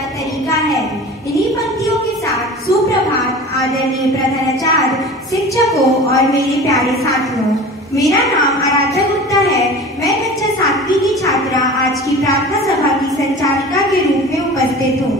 का तरीका है। इन्हीं पंक्तियों के साथ सुप्रभात आदरणीय प्रधानाचार्य, शिक्षकों और मेरे प्यारे साथियों। मेरा नाम आराध्या गुप्ता है। मैं कक्षा 7वीं की छात्रा आज की प्रार्थना सभा की संचालिका के रूप में उपस्थित हूँ।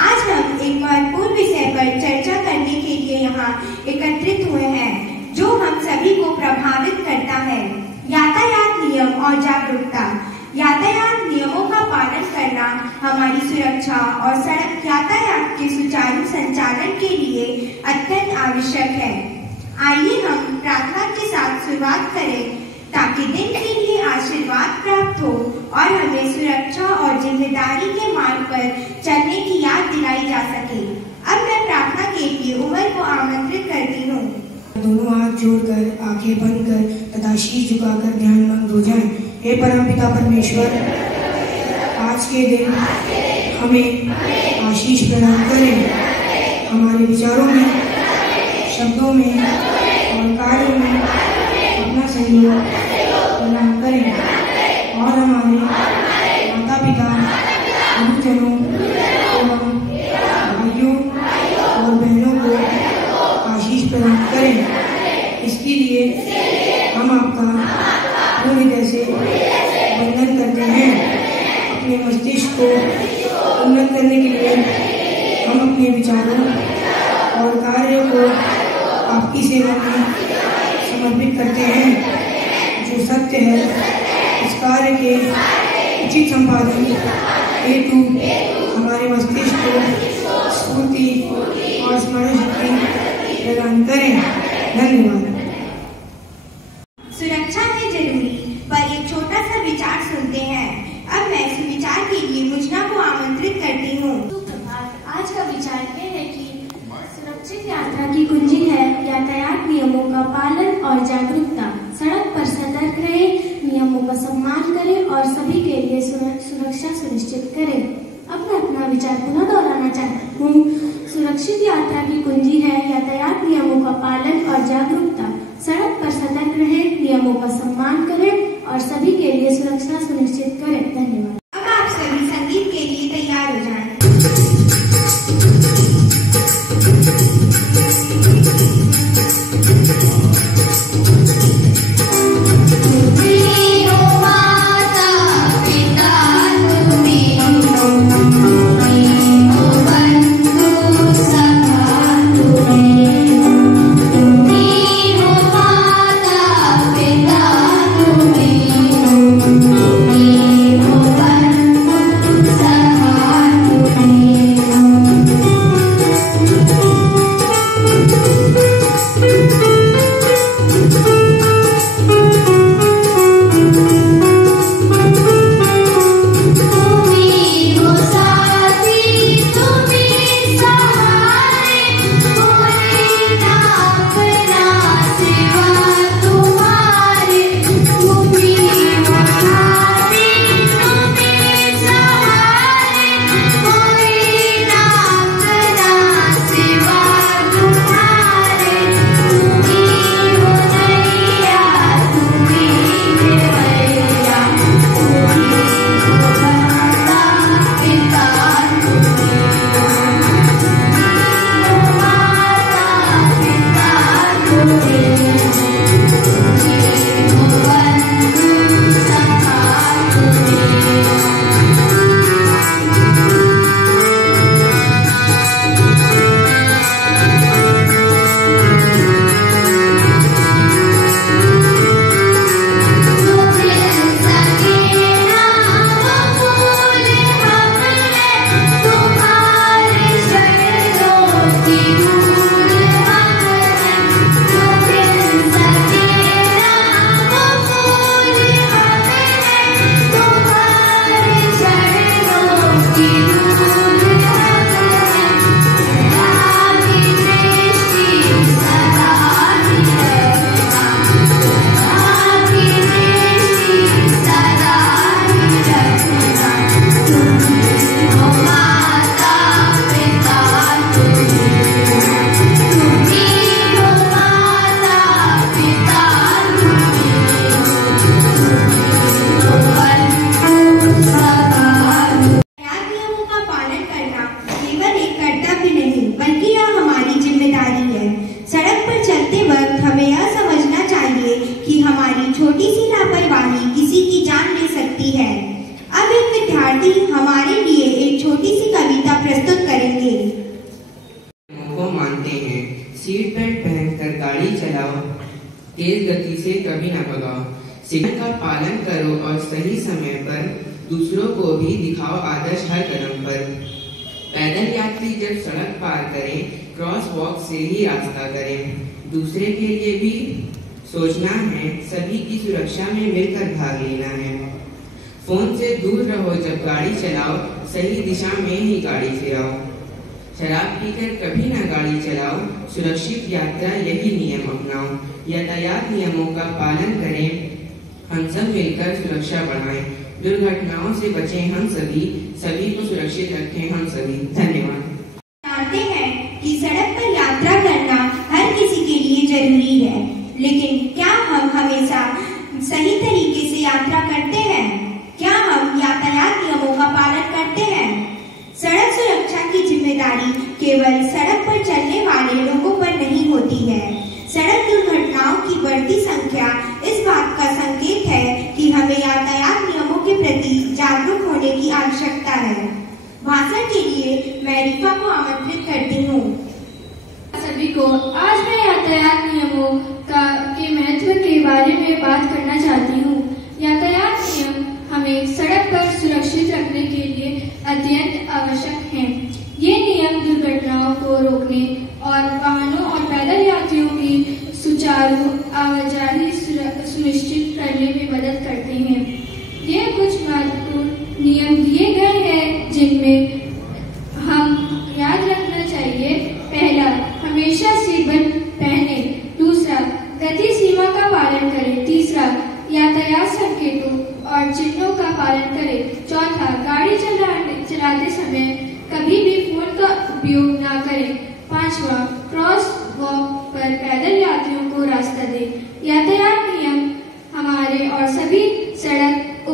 आज हम एक महत्वपूर्ण विषय पर चर्चा करने के लिए यहाँ एकत्रित हुए हैं, जो हम सभी को प्रभावित करता है। यातायात नियम और जागरूकता। यातायात नियमों का पालन करना हमारी सुरक्षा और सड़क यातायात के सुचारू संचालन के लिए अत्यंत आवश्यक है। आइए हम प्रार्थना के साथ शुरुआत करें, ताकि दिन के लिए आशीर्वाद प्राप्त हो और हमें सुरक्षा और जिम्मेदारी के मार्ग पर चलने की याद दिलाई जा सके। अब मैं प्रार्थना के लिए उमर को आमंत्रित करती हूँ। दोनों हाथ जोड़कर, आंखें बंद कर तथा शीश झुकाकर ध्यानमग्न हो जाएं। हे परमपिता परमेश्वर, आज के दिन हमें आशीष प्रदान करें। हमारे विचारों में, शब्दों में और कार्यों में अपना सहयोग प्रदान करें और हमारे माता पिता, गुरुजनों एवं भाइयों और बहनों को आशीष प्रदान करें। इसके लिए हम आपका पूरी हृदय से वंदन करते हैं। अपने मस्तिष्क को उन्नत करने के लिए हम अपने विचारों और कार्यों को आपकी सेवा में समर्पित करते हैं। जो सत्य है, इस कार्य के उचित संपादन हेतु हमारे मस्तिष्क को स्फूर्ति और स्मरण शक्ति प्रदान करें। धन्यवाद। सुरक्षा है जरूरी, पर एक छोटा सा विचार सुनते हैं। अब मैं इस विचार के लिए मुजना को आमंत्रित करती हूँ। आज का विचार ये है कि सुरक्षित यात्रा की कुंजी है यातायात नियमों का पालन और जागरूकता। सड़क पर सतर्क रहे, नियमों का सम्मान करें और सभी के लिए सुरक्षा सुनिश्चित करें। अब मैं अपना विचार पुनः दोहराना चाहती हूँ। सुरक्षित यात्रा की कुंजी है यातायात नियमों का पालन और जागरूकता। सड़क पर सतर्क रहे, नियमों का सम्मान करें और सभी के लिए सुरक्षा सुनिश्चित करें। धन्यवाद। अब आप सभी संगीत के लिए तैयार हो जाएं। Oh सीट बेल्ट पहनकर गाड़ी चलाओ, तेज गति से कभी न भगाओ, सिग्नल का पालन करो और सही समय पर दूसरों को भी दिखाओ आदर्श हर कदम पर। पैदल यात्री जब सड़क पार करें, क्रॉस वॉक से ही रास्ता करें। दूसरे के लिए भी सोचना है, सभी की सुरक्षा में मिलकर भाग लेना है। फोन से दूर रहो जब गाड़ी चलाओ, सही दिशा में ही गाड़ी चलाओ। शराब पीकर कभी न गाड़ी चलाओ, सुरक्षित यात्रा यही नियम अपनाओ। यातायात नियमों का पालन करें, हम सब मिलकर सुरक्षा बढ़ाएं। दुर्घटनाओं से बचें हम सभी, सभी को सुरक्षित रखें हम सभी। धन्यवाद। जानते हैं कि सड़क पर यात्रा करना हर किसी के लिए जरूरी है, लेकिन क्या हम हमेशा सही तरीके से यात्रा करते हैं? क्या हम यातायात नियमों का पालन करते हैं? सड़क सुरक्षा की जिम्मेदारी केवल सड़क पर चलने वाले लोगों पर नहीं होती है। सड़क दुर्घटनाओं की बढ़ती संख्या इस बात का संकेत है कि हमें यातायात नियमों के प्रति जागरूक होने की आवश्यकता है। भाषण के लिए मैं रिफा को आमंत्रित करती हूँ। सभी को आज मैं यातायात नियमों के महत्व के बारे में बात करना चाहती हूँ। यातायात नियम हमें सड़क पर सुरक्षित रखने के लिए अत्यंत आवश्यक हैं। ये नियम दुर्घटनाओं को रोकने और वाहनों और पैदल यात्रियों की सुचारू आवाजाही सुनिश्चित करने में मदद करते हैं। ये कुछ महत्वपूर्ण नियम दिए गए हैं जिनमें हम याद रखना चाहिए। पहला, हमेशा सीट बेल्ट पहने। दूसरा, गति सीमा का पालन करें। तीसरा, यातायात संकेतों और चिन्हों का पालन करें। चौथा, गाड़ी चलाते समय कभी भी फोन का उपयोग न करें। पांचवा, क्रॉस वॉक पर पैदल यात्रियों को रास्ता दें। यातायात नियम हमारे और सभी सड़क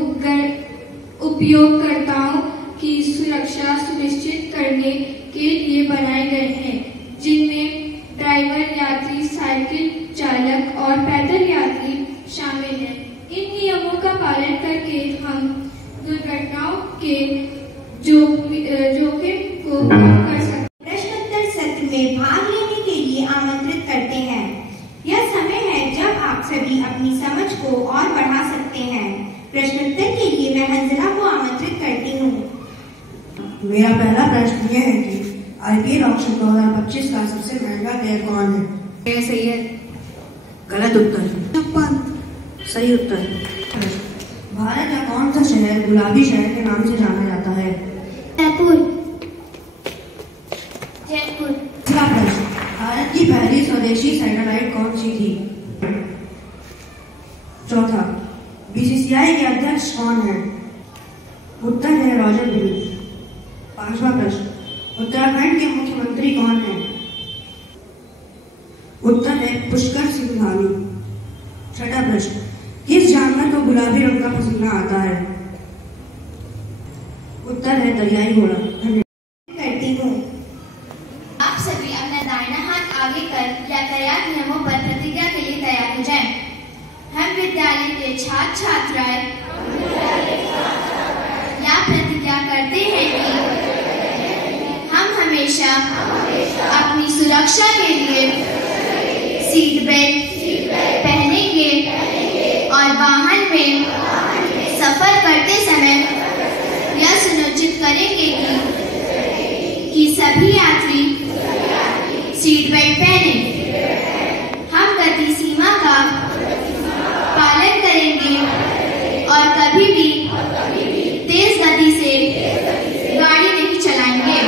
उपयोगकर्ताओं की सुरक्षा सुनिश्चित करने के लिए बनाए गए हैं, जिनमें ड्राइवर, यात्री, साइकिल चालक और पैदल यात्री शामिल हैं। इन नियमों का पालन करके हम दुर्घटनाओं के जोखिम को कम कर सकते हैं। प्रश्नोत्तर सत्र में भाग लेने के लिए आमंत्रित करते हैं। यह समय है जब आप सभी अपनी समझ को और बढ़ा सकते हैं। प्रश्नोत्तर के लिए मैं हंसला को आमंत्रित करती हूँ। मेरा पहला प्रश्न यह है कि IPL ऑक्शन 2025 का सबसे महंगा प्लेयर कौन है? सही है। गलत उत्तर। जापान। सही उत्तर। भारत का कौन सा शहर गुलाबी शहर के नाम से जाना जाता है? जयपुर। जयपुर। दूसरा प्रश्न, भारत की पहली स्वदेशी सैटेलाइट कौन सी थी? चौथा, BCCI के अध्यक्ष कौन है? उत्तर है रॉजर बिनी। पांचवा प्रश्न, उत्तराखंड के मुख्यमंत्री कौन है? उत्तर है पुष्कर सिंह धामी। छठा प्रश्न, किस जानवर को गुलाबी रंग का पसीना आता है? उत्तर है दरियाई घोड़ा। करती हूँ। आप सभी अपना दाहिना हाथ आगे कर यातायात नियमों पर प्रतिज्ञा के लिए तैयार हो जाएं। हम विद्यालय के छात्र छात्राएं यह प्रतिज्ञा करते हैं कि हम हमेशा अपनी सुरक्षा के लिए सीट बेल्ट पहनेंगे और वाहन में सफर करते समय यह सुनिश्चित करेंगे कि सभी यात्री सीट बेल्ट पहने। हम गति सीमा का पालन करेंगे और कभी भी तेज गति से गाड़ी नहीं चलाएंगे।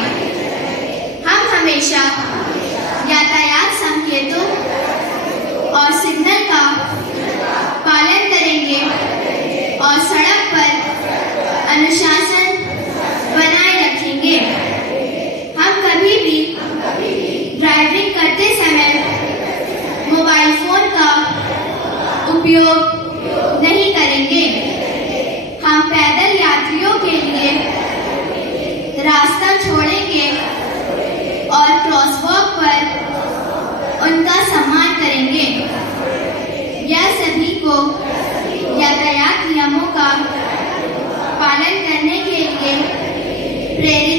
हम हमेशा यातायात संकेतों और सिग्नल का पालन करेंगे और सड़क पर अनुशासन बनाए रखेंगे। हम कभी भी ड्राइविंग करते समय मोबाइल फोन का उपयोग नहीं करेंगे। हम पैदल यात्रियों के लिए रास्ता छोड़ेंगे और क्रॉसवॉक पर उनका सम्मान करेंगे। यह सभी को यातायात नियमों का पालन करने के लिए प्रेरित